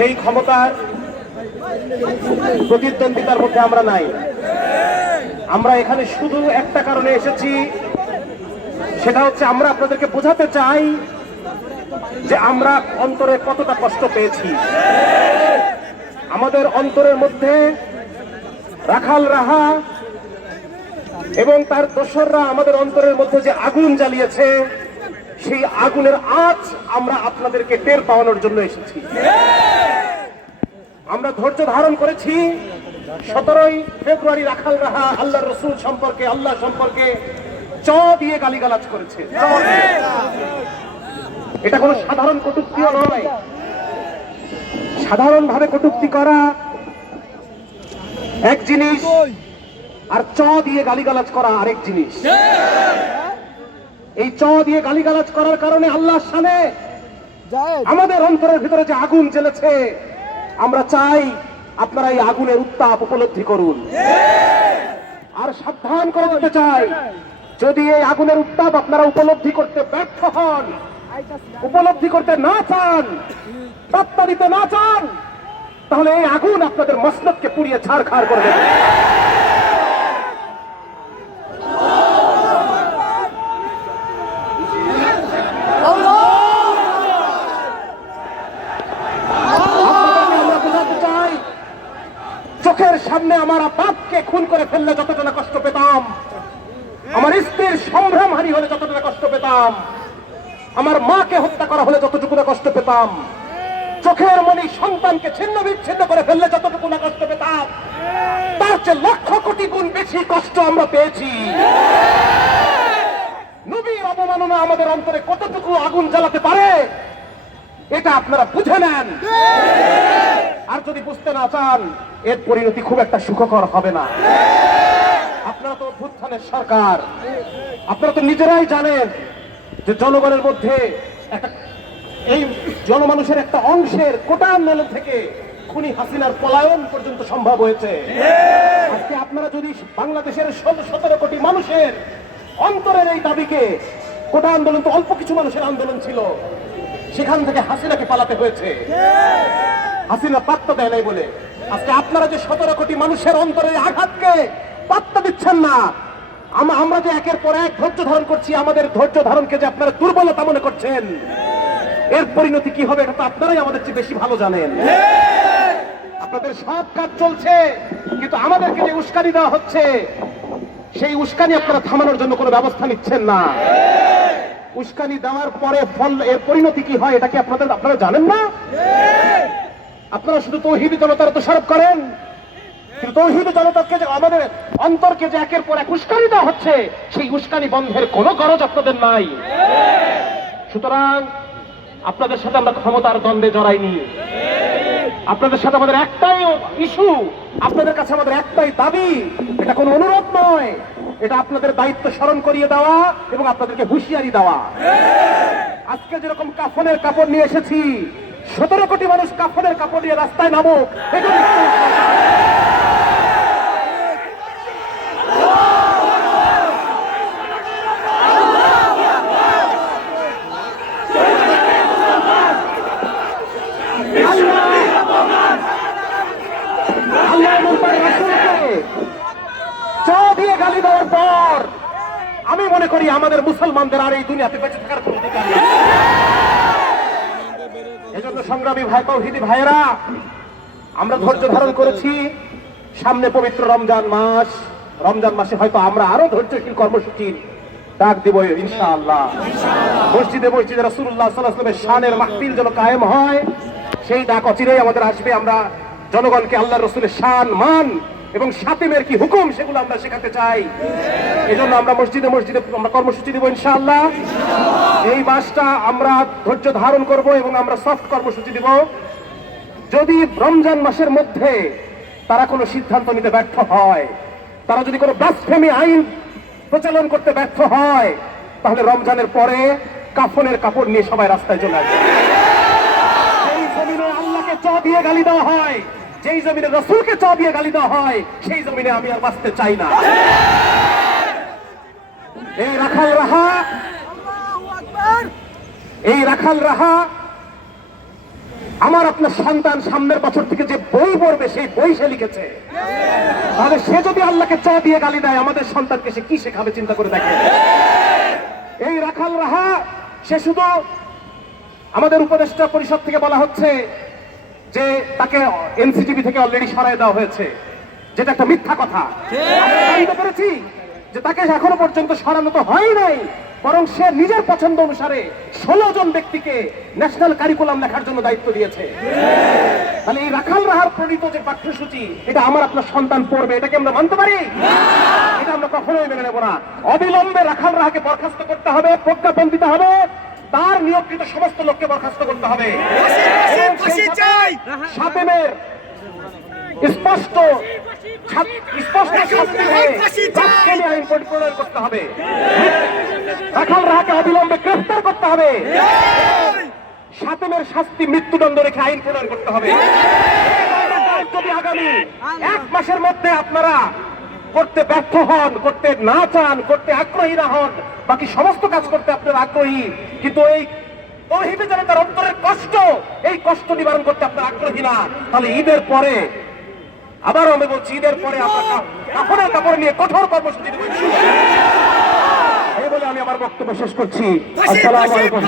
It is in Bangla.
সেই ক্ষমতার প্রতিদ্বন্দ্বিতার মধ্যে আমরা নাই। আমরা এখানে শুধু একটা কারণে এসেছি, সেটা হচ্ছে আমরা আপনাদেরকে বোঝাতে চাই যে আমরা অন্তরে কতটা কষ্ট পেয়েছি। আমাদের অন্তরের মধ্যে রাখাল রাহা এবং তার দোসররা আমাদের অন্তরের মধ্যে যে আগুন জ্বালিয়েছে সেই আগুনের আঁচ আমরা আপনাদেরকে টের পাওয়ানোর জন্য এসেছি। আমরা ধৈর্য ধারণ করেছি। সতেরোই ফেব্রুয়ারি রাখাল রাহা আল্লাহ রসুল সম্পর্কে, আল্লাহ সম্পর্কে চ দিয়ে গালিগালাজ করেছে। এটা কোনো সাধারণ কটুক্তিও নয়। সাধারণভাবে কটুক্তি করা এক জিনিস আর চ দিয়ে গালিগালাজ করা আরেক জিনিস। এই চ দিয়ে গালিগালাজ করার কারণে আল্লাহর সামনে আমাদের অন্তরের ভিতরে যে আগুন জ্বেলেছে আমরা চাই আপনারা এই আগুনের উত্তাপ উপলব্ধি করুন। আর সাবধান করে দিতে চাই যদি এই আগুনের উত্তাপ আপনারা উপলব্ধি করতে ব্যর্থ হন উপলব্ধি করতে না চান দিতে না চান তাহলে এই আগুন আপনাদের মসনদকে পুড়িয়ে ছাড়খাড় করে দেবে আপনাদেরকে আমরা বোঝাতে চাই চোখের সামনে আমার বাপকে খুন করে ফেললে যতটা না কষ্ট পেতাম স্ত্রীর সম্ভ্রম হানি হলে যতটা না কষ্ট পেতাম, আমার মাকে হত্যা করা হলে যতটুকু না কষ্ট পেতাম, চোখের মনি সন্তানকে ছিন্ন বিচ্ছিন্ন করে ফেললে যতটুকু না কষ্ট পেতাম, তার চেয়ে লক্ষ কোটি গুণ বেশি কষ্ট আমরা পেয়েছি। নবীর অবমাননা আমাদের অন্তরে কতটুকু আগুন জ্বালাতে পারে, এটা আপনারা বুঝে নেন। আর যদি বুঝতে না চান, এর পরিণতি খুব একটা সুখকর হবে না। অভ্যুত্থানের সরকার। আপনারা তো নিজেরাই জানেন যে জনগণের মধ্যে এই জনমানুষের একটা অংশের কোটা আন্দোলন থেকে খুনি হাসিনার পলায়ন পর্যন্ত সম্ভব হয়েছে। আজকে আপনারা যদি বাংলাদেশের ষোলো সতেরো কোটি মানুষের অন্তরের এই দাবিকে, কোটা আন্দোলন তো অল্প কিছু মানুষের আন্দোলন ছিল, সেখান থেকে হাসিনাকে পালাতে হয়েছে। হাসিনা পাত্তা দেয় নাই বলে। আজকে আপনারা যে সতেরো কোটি মানুষের অন্তরের আঘাতকে পাত্তা দিচ্ছেন না আমরা যে একের পর এক ধৈর্য ধারণ করছি, আমাদের ধৈর্য ধারণকে যে আপনারা দুর্বলতা মনে করছেন, এর পরিণতি কি হবে এটা তো আপনারাই আমাদের চেয়ে বেশি ভালো জানেন। আপনাদের সব কাজ চলছে, কিন্তু আমাদেরকে যে উস্কানি দেওয়া হচ্ছে, সেই উস্কানি আপনারা থামানোর জন্য কোনো ব্যবস্থা নিচ্ছেন না। উস্কানি দেওয়ার পরে ফল, এর পরিণতি কি হয়, এটা কি আপনাদের আপনারা জানেন না? আপনারা শুধু তৌহিদি জনতার দোষারোপ করেন। কিন্তু তৌহিদি জনতাকে যে আমাদের অন্তরকে যে একের পর এক উস্কানি হচ্ছে, সেই উস্কানি বন্ধের কোনো গরজ আপনাদের নাই। সুতরাং আপনাদের সাথে আমরা ক্ষমতার দ্বন্দ্বে জড়াইনি। আপনাদের সাথে আমাদের একটাই ইস্যু, আপনাদের কাছে আমাদের একটাই দাবি, এটা কোনো অনুরোধ নয়, এটা আপনাদের দায়িত্ব স্মরণ করিয়ে দেওয়া এবং আপনাদেরকে হুঁশিয়ারি দেওয়া। আজকে যেরকম কাফনের কাপড় নিয়ে এসেছি, সতেরো কোটি মানুষ কাফনের কাপড় নিয়ে রাস্তায় নামুক এটা আল্লাহ এবং তার রাসূলকে চা দিয়ে গালি দেওয়ার পর আমি মনে করি আমাদের মুসলমানদের আর এই দুনিয়াতে বেঁচে থাকার কোনো অধিকার নেই। এজন্য সংগ্রামী ভাই তৌহিদি ভাইয়েরা, আমরা ধৈর্য ধারণ করেছি সামনে পবিত্র রমজান মাস। রমজান মাসে হয়তো আমরা আরও ধৈর্যশীল কর্মসূচির ডাক দিব ইনশাআল্লাহ। মসজিদে মসজিদে রাসূলুল্লাহ সাল্লাল্লাহু আলাইহি ওয়াসাল্লামের শানের মাহফিল যেন কায়েম হয়, সেই ডাক অচিরেই আমাদের আসবে। আমরা জনগণকে আল্লাহ রসুলের শান, মান এবং সাতিমের কি হুকুম, সেগুলো আমরা শেখাতে চাই। এজন্য আমরা মসজিদে মসজিদে আমরা কর্মসূচি দিব, ইনশাআল্লাহ। এই মাসটা আমরা ধৈর্য ধারণ করব এবং আমরা সফট কর্মসূচি দিব। যদি রমজান মাসের মধ্যে তারা কোনো সিদ্ধান্ত নিতে ব্যর্থ হয়, তারা যদি কোনো ব্লাসফেমি আইন প্রচলন করতে ব্যর্থ হয়, তাহলে রমজানের পরে কাফনের কাপড় নিয়ে সবাই রাস্তায় চলে আসবে। সেই আল্লাহকে চ দিয়ে গালি দেওয়া হয়। যেই জমিনে রসুলকে চ দিয়ে গালি দেওয়া হয়, সেই জমিনে আমি আর বাঁচতে চাই না। এই রাখাল রাহা এই রাখাল রাহা, আমার আপনার সন্তান সামনের বছর থেকে যে বই পড়বে, সেই বই সে লিখেছে। তাহলে সে যদি আল্লাহকে চ দিয়ে গালি দেয়, আমাদের সন্তানকে সে কি শেখাবে, চিন্তা করে দেখে এই রাখাল রাহা, সে শুধু আমাদের উপদেষ্টা পরিষদ থেকে বলা হচ্ছে যে তাকে এনসিটিভি থেকে অলরেডি সরাই দেওয়া হয়েছে যেটা একটা মিথ্যা কথা। জানতে পেরেছি যে তাকে এখনও পর্যন্ত সরানো তো হয় নাই বরং সে নিজের পছন্দ অনুসারে ষোলো জন ব্যক্তিকে ন্যাশনাল কারিকুলাম লেখার জন্য দায়িত্ব দিয়েছে। তাহলে এই রাখাল রাহার প্রণীত যে পাঠ্যসূচি এটা আমার আপনার সন্তান পড়বে এটাকে আমরা মানতে পারি? এটা আমরা কখনোই মেনে নেব না। অবিলম্বে রাখাল রাহাকে বরখাস্ত করতে হবে প্রজ্ঞাপন দিতে হবে তার নিয়োগকৃত সমস্ত লোককে বরখাস্ত করতে হবে। সাতেমের স্পষ্ট স্পষ্ট শাস্তি হয়ে আইন প্রণয়ন করতে হবে। রাখাল রাহাকে অবিলম্বে গ্রেফতার করতে হবে। সাতেমের শাস্তি মৃত্যুদণ্ড রেখে আইন প্রণয়ন করতে হবে। যদি আগামী এক মাসের মধ্যে আপনারা করতে ব্যর্থ হন করতে না চান করতে আগ্রহী না হন বাকি সমস্ত কাজ করতে আপনারা আগ্রহী। কিন্তু এই তহিবে যেন তার অন্তরের কষ্ট এই কষ্ট নিবারণ করতে আপনার আগ্রহী না। তাহলে ঈদের পরে আবারও আমি বলছি ঈদের পরে আমরা কাপড়ের কাপড় নিয়ে কঠোর কর্মসূচি এই বলে আমি আমার বক্তব্য শেষ করছি। আসসালামু আলাইকুম।